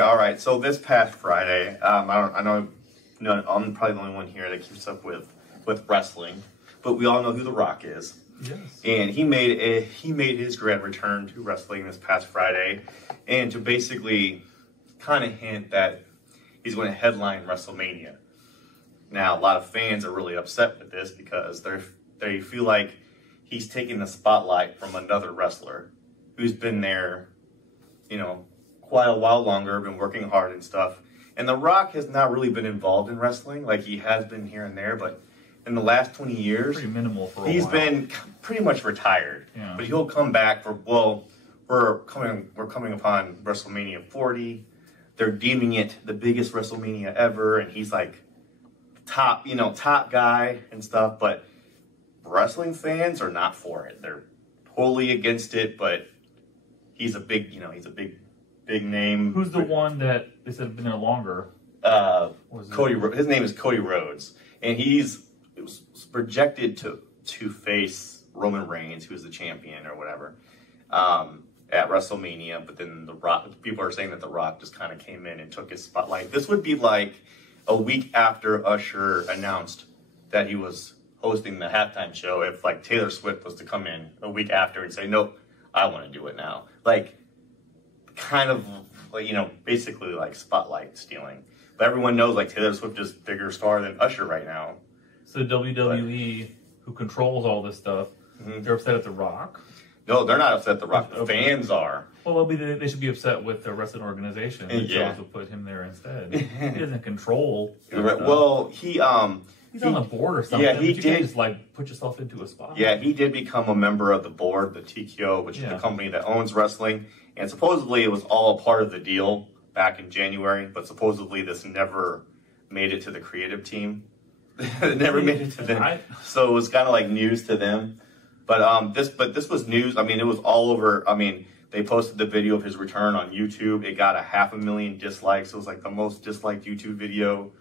all right. So this past Friday, I know, I'm probably the only one here that keeps up with wrestling, but we all know who The Rock is. Yes. And he made his grand return to wrestling this past Friday, and to basically kind of hint that he's going to headline WrestleMania. Now, a lot of fans are really upset with this because they feel like he's taking the spotlight from another wrestler who's been there, quite a while longer, been working hard and stuff. And The Rock has not really been involved in wrestling. Like, he has been here and there, but in the last 20 years, pretty minimal for a while. He's been pretty much retired. Yeah. But he'll come back for, we're coming upon WrestleMania 40. They're deeming it the biggest WrestleMania ever, and he's like top guy and stuff, but wrestling fans are not for it. They're totally against it, but he's a big name. Who's the one that they said have been there longer? Cody. His name is Cody Rhodes, and it was projected to face Roman Reigns, who is the champion or whatever, at WrestleMania. But then people are saying that The Rock just kind of came in and took his spotlight. This would be like a week after Usher announced that he was hosting the halftime show. If like Taylor Swift was to come in a week after and say, "Nope, I want to do it now," like kind of like, basically like spotlight stealing. But everyone knows like Taylor Swift is a bigger star than Usher right now. So WWE, who controls all this stuff, they're upset at The Rock? No, they're not upset at The Rock. The fans are. Well, they should be upset with the wrestling organization that chose to put him there instead. He doesn't control. Well, he's on the board or something. Yeah, he did. Can't just like put yourself into a spot. Yeah, he did become a member of the board, the TKO, which is the company that owns wrestling. And supposedly it was all a part of the deal back in January, but supposedly this never made it to the creative team. It never made it to them. So it was kind of like news to them. But this was news. I mean, it was all over. I mean, they posted the video of his return on YouTube. It got 500,000 dislikes. It was like the most disliked YouTube video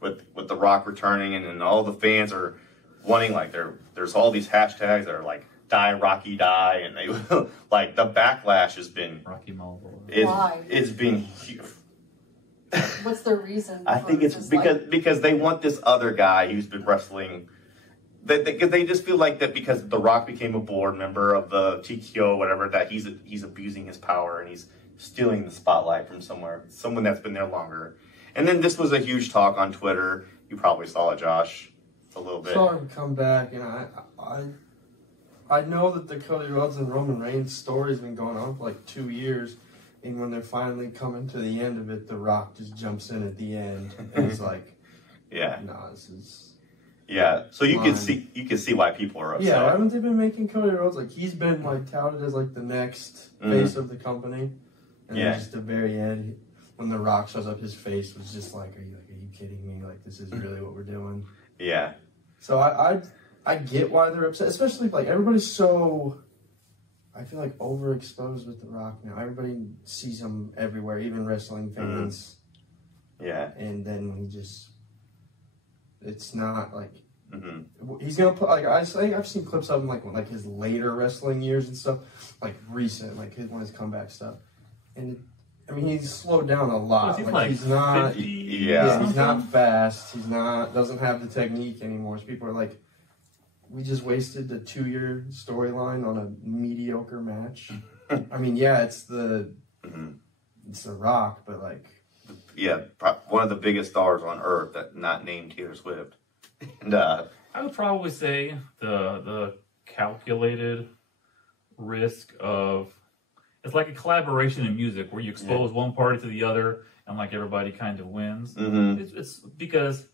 with The Rock returning, and then all the fans are wanting, like, there's all these hashtags that are like "Die Rocky Die," and they like the backlash has been Rocky Malvo. It's been huge. What's the reason? I think it's because they want this other guy who's been wrestling. They just feel like that because The Rock became a board member of the TKO, whatever, that he's abusing his power and he's stealing the spotlight from someone that's been there longer. And then this was a huge talk on Twitter. You probably saw it, Josh, a little bit. Saw him come back, and I know that the Cody Rhodes and Roman Reigns story's been going on for like 2 years, and when they're finally coming to the end of it, The Rock just jumps in at the end, and it's like, no, this is. Yeah, so you can see why people are upset. Yeah, haven't they been making Cody Rhodes like he's been like touted as like the next face of the company, and then just at the very end, when The Rock shows up, his face was just like, are you kidding me? Like, this is really what we're doing. Yeah. So I get why they're upset, especially like everybody's so, I feel like, overexposed with The Rock now. Everybody sees him everywhere, even wrestling fans. Yeah. And then it's not like he's gonna put like I've seen clips of him like his later wrestling years and stuff, like recent, like one of his comeback stuff, and he's slowed down a lot. He's not 50, he's not fast. Doesn't have the technique anymore. So people are like, we just wasted a 2-year storyline on a mediocre match. I mean, it's the Rock, but like. Yeah, one of the biggest stars on earth that not named Taylor Swift. And I would probably say the calculated risk of, it's like a collaboration in music where you expose one party to the other and like everybody kind of wins. It's because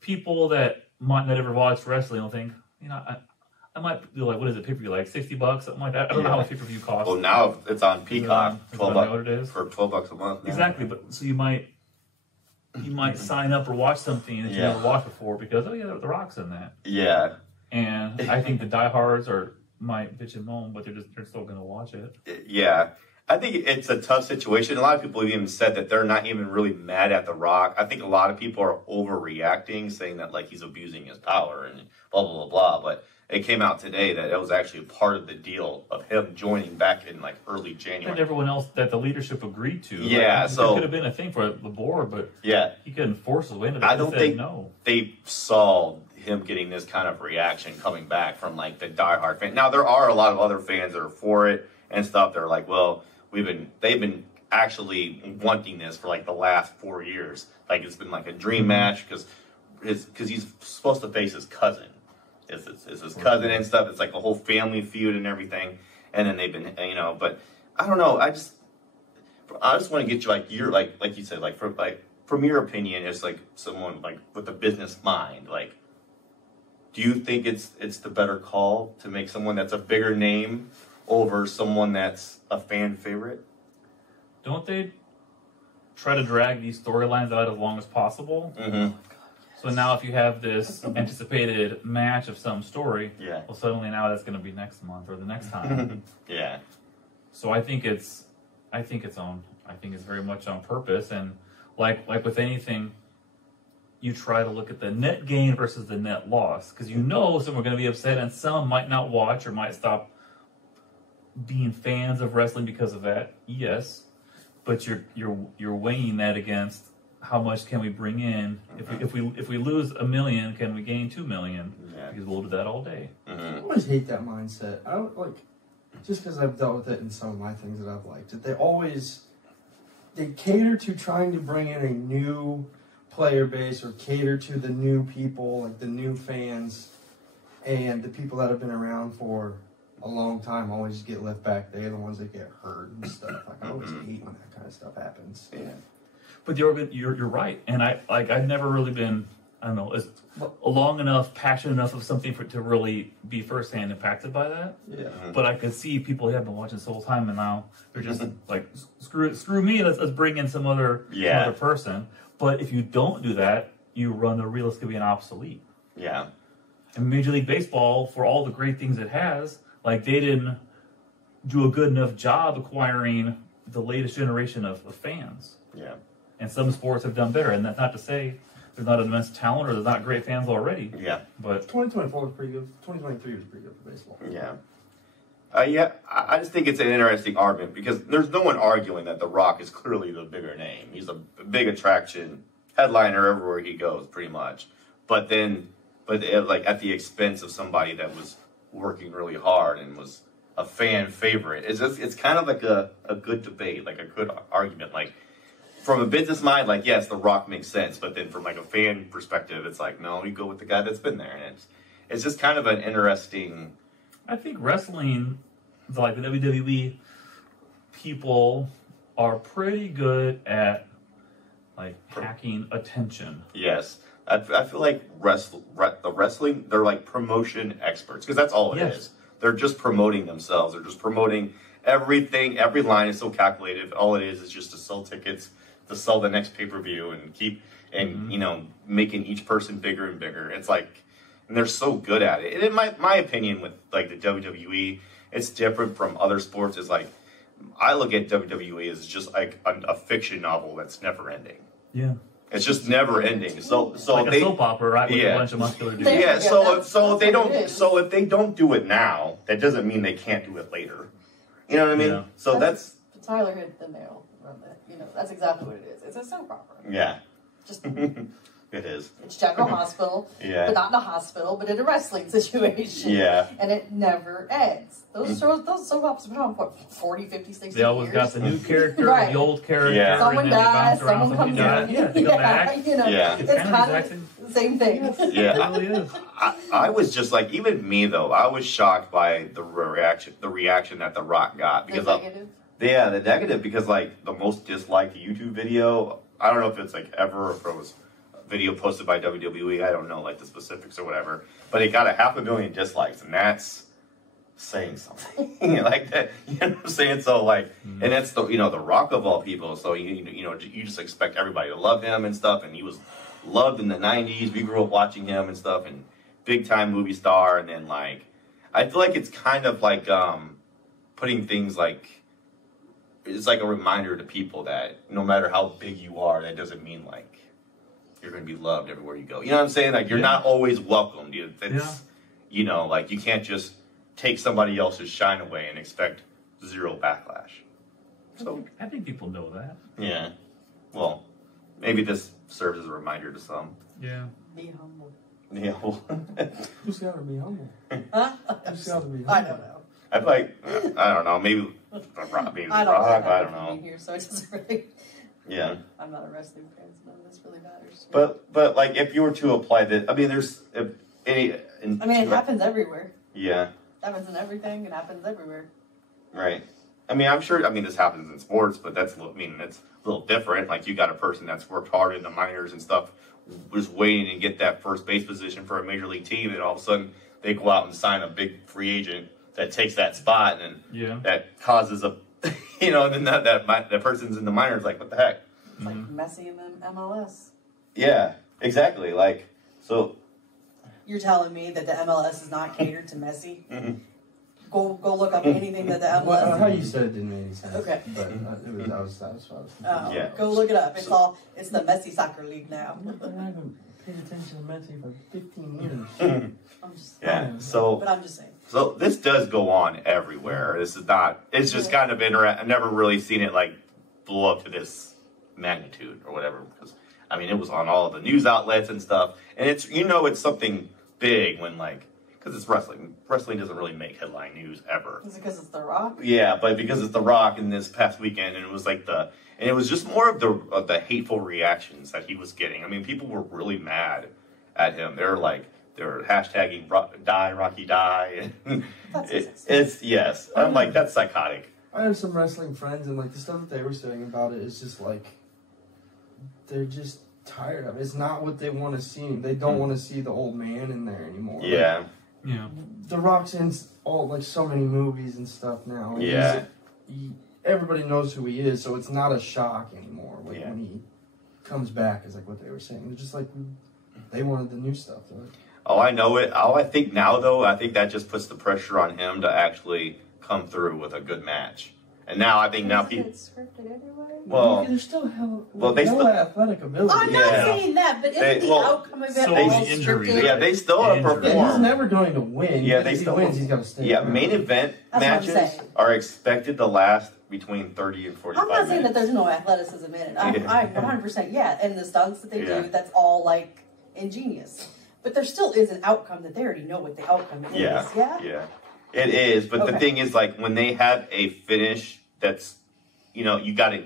people that might not ever watch wrestling will think, I might do like, what is it, pay-per-view, like $60, something like that. I don't know how much pay-per-view costs. Well, now it's on Peacock, $12 for $12 a month. Now. Exactly, but so you might sign up or watch something that you never watched before because The Rock's in that. Yeah. And I think the diehards might bitch and moan, but they're still going to watch it. Yeah, I think it's a tough situation. A lot of people have even said that they're not even really mad at The Rock. I think a lot of people are overreacting, saying that like he's abusing his power and blah, blah, blah, blah. But it came out today that it was actually part of the deal of him joining back in like early January. And everyone else that the leadership agreed to. Yeah, like, so it could have been a thing for the board, but yeah, he couldn't force his way into that. I don't think no. they saw him getting this kind of reaction coming back from like the diehard fan. Now there are a lot of other fans that are for it and stuff. They're like, well, they've been actually wanting this for like the last 4 years. Like it's been like a dream match because he's supposed to face his cousin. It's his cousin and stuff. It's like a whole family feud and everything. And then they've been, but I don't know. I just want to get you like you said, like from your opinion, as like someone like with a business mind, like, do you think it's the better call to make someone that's a bigger name over someone that's a fan favorite? Don't they try to drag these storylines out as long as possible? Mm-hmm. So now if you have this anticipated match of some story, Yeah. well, suddenly now that's going to be next month or the next time. Yeah. So I think it's very much on purpose. And like with anything, you try to look at the net gain versus the net loss, because some are going to be upset and some might not watch or might stop being fans of wrestling because of that. Yes, but you're weighing that against how much can we bring in. If we lose $1 million, can we gain $2 million? Yeah. Because we'll do that all day. Mm-hmm. I always hate that mindset. I don't like, just because I've dealt with it in some of my things that I've liked. They cater to trying to bring in a new player base or cater to the new people, like the new fans, and the people that have been around for a long time always get left back. They're the ones that get hurt and stuff. Like I always hate when that kind of stuff happens. Yeah. But you're right, and I've never really been, I don't know, as long enough, passionate enough of something to really be firsthand impacted by that. Yeah. But I could see people who have been watching this whole time, and now they're just like, screw me. Let's bring in some other person. But if you don't do that, you run the risk of being obsolete. Yeah. And Major League Baseball, for all the great things it has, like they didn't do a good enough job acquiring the latest generation of fans. Yeah. And some sports have done better, and that's not to say there's not immense talent or there's not great fans already. Yeah. But 2024 was pretty good. 2023 was pretty good for baseball. Yeah. I just think it's an interesting argument because there's no one arguing that The Rock is clearly the bigger name. He's a big attraction, headliner everywhere he goes, pretty much. But like at the expense of somebody that was working really hard and was a fan favorite. It's kind of like a good debate, like a good argument. Like from a business mind, like yes, The Rock makes sense, but then from like a fan perspective, it's like no, you go with the guy that's been there, and it's just kind of an interesting. I think wrestling, like the WWE, people are pretty good at like hacking attention. Yes. I feel like the wrestling, they're like promotion experts, because that's all it is. They're just promoting themselves. They're just promoting everything. Every line is so calculated. All it is just to sell tickets, to sell the next pay-per-view and keep, making each person bigger and bigger. It's like, and they're so good at it. And in my opinion, with like the WWE, it's different from other sports. Is like, I look at WWE as just like a fiction novel that's never ending. Yeah. It's just never ending. So like a soap opera, right? With a bunch of muscular dudes. Yeah. So if they don't do it now, that doesn't mean they can't do it later. You know what I mean? Yeah. So that's Tyler hit the nail on that. That's exactly what it is. It's a soap opera. Yeah. Just it is. It's General Hospital, but not in a hospital, but in a wrestling situation. Yeah. And it never ends. Those soap operas have been on for 40, 50, 60 years. They always got the new character, right. the old character. Yeah. Someone dies, someone comes in. Yeah, they come back. It's kind of the same thing. Yeah. It really is. I was just like, even me though, I was shocked by the reaction that The Rock got. Because the negative? The negative, because like the most disliked YouTube video, I don't know if it's like ever, or if it was a video posted by WWE, I don't know like the specifics or whatever, but it got 500,000 dislikes, and that's saying something. Like that, you know what I'm saying? So like, and it's the Rock of all people, so you just expect everybody to love him and stuff, and he was loved in the 90s. We grew up watching him and stuff, and big time movie star. And then like, I feel like it's kind of like putting things like it's like a reminder to people that no matter how big you are, that doesn't mean like you're going to be loved everywhere you go. You know what I'm saying? Like you're not always welcomed. It's, you know, like you can't just take somebody else's shine away and expect zero backlash. So I think people know that. yeah, well, maybe this serves as a reminder to some. Yeah. Be humble. Yeah, well, Who's got to be humble? Huh? Who's got to be humble? I don't know. I'd like, I don't know, maybe the Rock, I don't I don't know. Here, so it doesn't really. Yeah. I'm not a wrestling fan, so none of this really matters. But like if you were to apply this, I mean, there's any. It happens everywhere. Yeah. It happens in everything. It happens everywhere. Right. I mean, I'm sure. I mean, this happens in sports, but that's. I mean, it's a little different. Like you got a person that's worked hard in the minors and stuff, just waiting to get that first base position for a major league team, and all of a sudden they go out and sign a big free agent that takes that spot, and that causes a, you know, then that person's in the minors like, what the heck? It's like Messi in the MLS. Yeah, exactly. Like so. You're telling me that the MLS is not catered to Messi? Go look up anything that the MLS. Well, how you said it didn't make any sense. Okay. But that was Yeah. Go look it up. It's the Messi soccer league now. I haven't paid attention to Messi for 15 years. I'm just So I'm just saying. So this does go on everywhere. This is not. It's just kind of interesting. I've never really seen it like blow up to this magnitude or whatever. Because I mean, it was on all the news outlets and stuff, and it's it's something big when like because it's wrestling. Wrestling doesn't really make headline news ever. Is it because it's The Rock? Yeah, but because it's The Rock in this past weekend, and it was like and it was just more of the hateful reactions that he was getting. I mean, people were really mad at him. They're hashtagging die Rocky die. And it's yes. I'm like that's psychotic. I have some wrestling friends, and like the stuff that they were saying about it is just like they're just tired of it. It's not what they want to see. They don't want to see the old man in there anymore. Yeah. Like, The Rock's in so many movies and stuff now. Yeah. Everybody knows who he is, so it's not a shock anymore. Like when he comes back, is like what they were saying. They're just like they wanted the new stuff. Oh, I know it. I think now though, I think that just puts the pressure on him to actually come through with a good match. And now I think people. It's scripted anyway. Well, there's still hella athletic ability. I'm not saying that, but isn't the outcome of it all scripted? Yeah, they still perform. Yeah, he's never going to win. Yeah, if he wins, he's got to stay. Yeah, main event matches are expected to last between 30 and 45 I'm not saying minutes. that there's no athleticism in it. I'm 100% and the stunts that they do, that's all like ingenious. But there still is an outcome that they already know what the outcome is. Yeah, it is. But the thing is, like when they have a finish, that's you gotta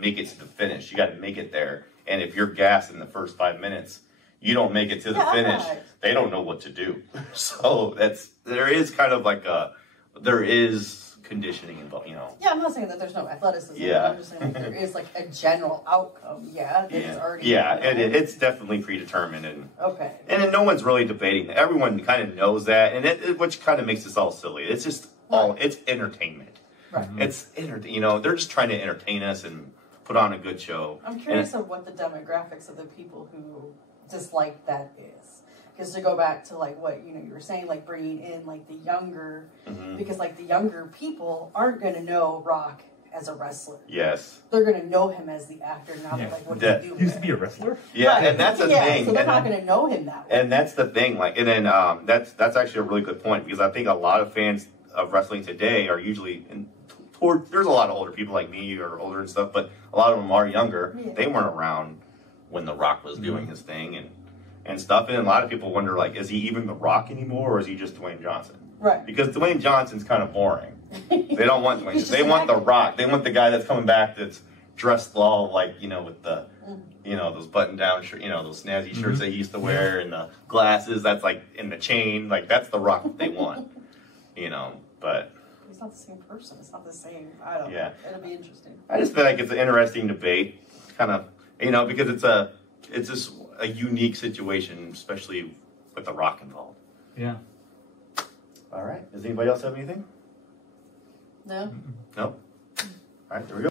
make it to the finish. You gotta make it there. And if you're gassed in the first 5 minutes, you don't make it to the finish. They don't know what to do. So there is kind of like there is conditioning involved. Yeah, I'm not saying that there's no athleticism. Yeah. I'm just saying like, there is like a general outcome. Yeah, that's already. Yeah, it's definitely predetermined and. Okay. And no one's really debating that. Everyone kind of knows that, and which kind of makes this all silly. It's just it's entertainment. Right. It's they're just trying to entertain us and put on a good show. I'm curious of what the demographics of the people who dislike that is. Because to go back to like what you were saying, like bringing in like the younger, because like the younger people aren't going to know Rock as a wrestler. Yes. They're going to know him as the actor, not like what they do. He used to be a wrestler. Yeah, and that's the thing. So they're not going to know him that way. And that's the thing. Like, and then that's actually a really good point because I think a lot of fans of wrestling today are usually there's a lot of older people like me or older and stuff, but a lot of them are younger. Yeah. They weren't around when The Rock was doing his thing and stuff. And a lot of people wonder, like, is he even The Rock anymore or is he just Dwayne Johnson? Right. Because Dwayne Johnson's kind of boring. They don't want Dwayne. They want The Rock. They want the guy that's coming back that's dressed all like, with the, those button-down shirts, those snazzy shirts that he used to wear and the glasses that's like in the chain. Like, that's The Rock that they want, but... He's not the same person. It's not the same. I don't know. It'll be interesting. I just feel like it's an interesting debate, kind of, because it's just a unique situation, especially with The Rock involved. Yeah. All right. Does anybody else have anything? No. No? All right, there we go.